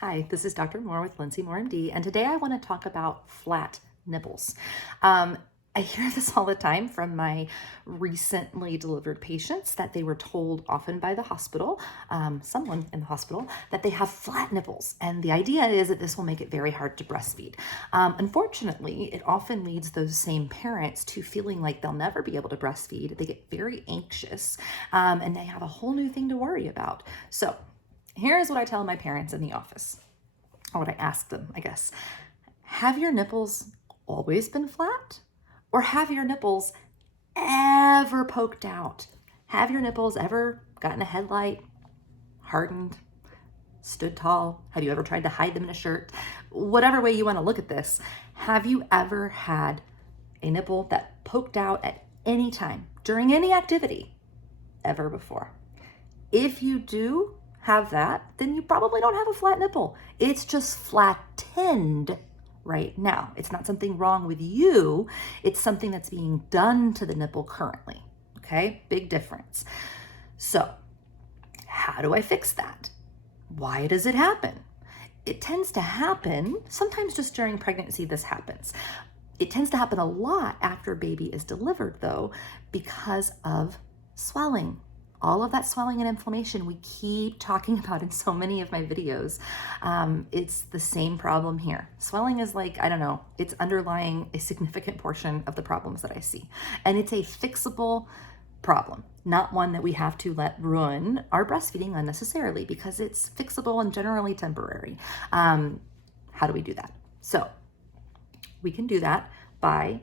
Hi, this is Dr. Moore with Lindsay Moore MD, and today I want to talk about flat nipples. I hear this all the time from my recently delivered patients that they were told often by the hospital, someone in the hospital, that they have flat nipples. And the idea is that this will make it very hard to breastfeed. Unfortunately, it often leads those same parents to feeling like they'll never be able to breastfeed. They get very anxious, and they have a whole new thing to worry about. So here's what I tell my parents in the office, or what I ask them, I guess. Have your nipples always been flat? Or have your nipples ever poked out? Have your nipples ever gotten a headlight, hardened, stood tall? Have you ever tried to hide them in a shirt? Whatever way you want to look at this, have you ever had a nipple that poked out at any time during any activity ever before? If you do have that, then you probably don't have a flat nipple. It's just flattened right now. It's not something wrong with you. It's something that's being done to the nipple currently. Okay, big difference. So how do I fix that? Why does it happen? It tends to happen, sometimes just during pregnancy this happens. It tends to happen a lot after a baby is delivered though, because of swelling. All of that swelling and inflammation we keep talking about in so many of my videos. It's the same problem here. Swelling is like, I don't know, it's underlying a significant portion of the problems that I see. And it's a fixable problem, not one that we have to let ruin our breastfeeding unnecessarily, because it's fixable and generally temporary. How do we do that? So we can do that by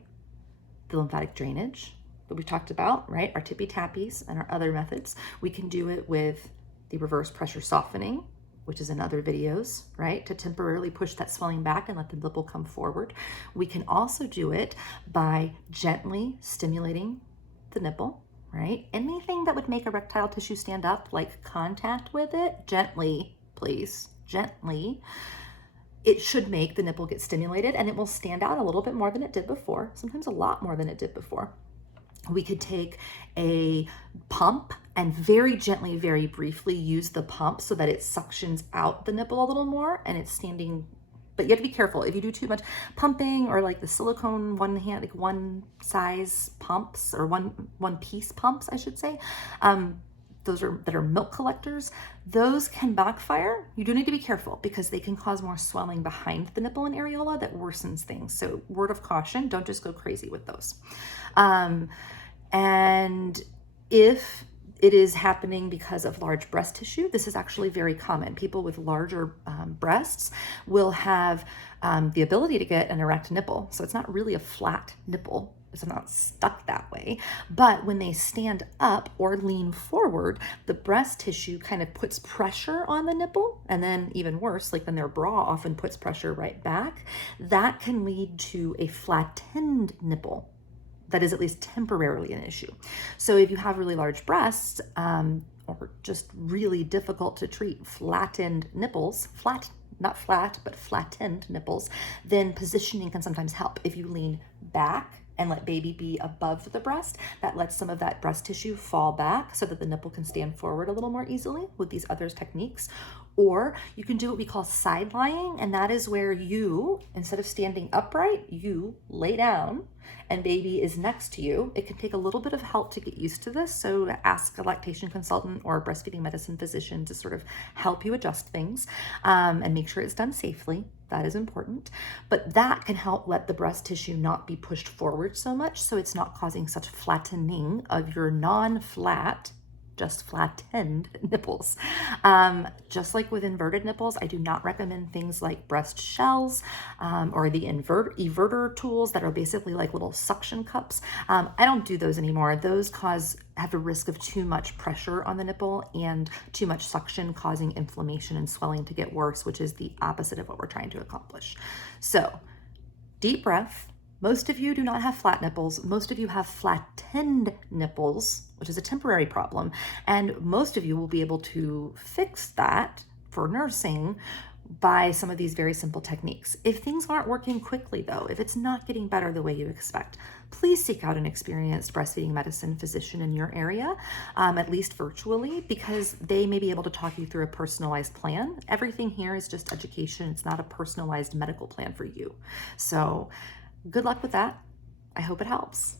the lymphatic drainage that we've talked about, right? Our tippy tappies and our other methods. We can do it with the reverse pressure softening, which is in other videos, right? To temporarily push that swelling back and let the nipple come forward. We can also do it by gently stimulating the nipple, right? Anything that would make erectile tissue stand up, like contact with it, gently, please, gently. It should make the nipple get stimulated and it will stand out a little bit more than it did before, sometimes a lot more than it did before. We could take a pump and very gently, very briefly use the pump so that it suctions out the nipple a little more and it's standing. But you have to be careful. If you do too much pumping, or like the silicone one size pumps, or one piece pumps, I should say, those that are milk collectors, those can backfire. You do need to be careful because they can cause more swelling behind the nipple and areola that worsens things. So word of caution, don't just go crazy with those. And if it is happening because of large breast tissue, this is actually very common. People with larger breasts will have the ability to get an erect nipple. So it's not really a flat nipple. It's not stuck that way. But when they stand up or lean forward, the breast tissue kind of puts pressure on the nipple. And then even worse, like then their bra often puts pressure right back. That can lead to a flattened nipple. That is at least temporarily an issue. So if you have really large breasts, or just really difficult to treat flattened nipples, not flat, but flattened nipples, then positioning can sometimes help. If you lean back and let baby be above the breast, that lets some of that breast tissue fall back so that the nipple can stand forward a little more easily with these other techniques. Or you can do what we call side lying, and that is where you, instead of standing upright, you lay down and baby is next to you. It can take a little bit of help to get used to this, so ask a lactation consultant or a breastfeeding medicine physician to sort of help you adjust things and make sure it's done safely. That is important. But that can help let the breast tissue not be pushed forward so much, so it's not causing such flattening of your non-flat, just flattened nipples. Just like with inverted nipples, I do not recommend things like breast shells or the everter tools that are basically like little suction cups. I don't do those anymore. Those have a risk of too much pressure on the nipple and too much suction, causing inflammation and swelling to get worse, which is the opposite of what we're trying to accomplish. So deep breath. Most of you do not have flat nipples. Most of you have flattened nipples, which is a temporary problem. And most of you will be able to fix that for nursing by some of these very simple techniques. If things aren't working quickly though, if it's not getting better the way you expect, please seek out an experienced breastfeeding medicine physician in your area, at least virtually, because they may be able to talk you through a personalized plan. Everything here is just education. It's not a personalized medical plan for you. So good luck with that. I hope it helps.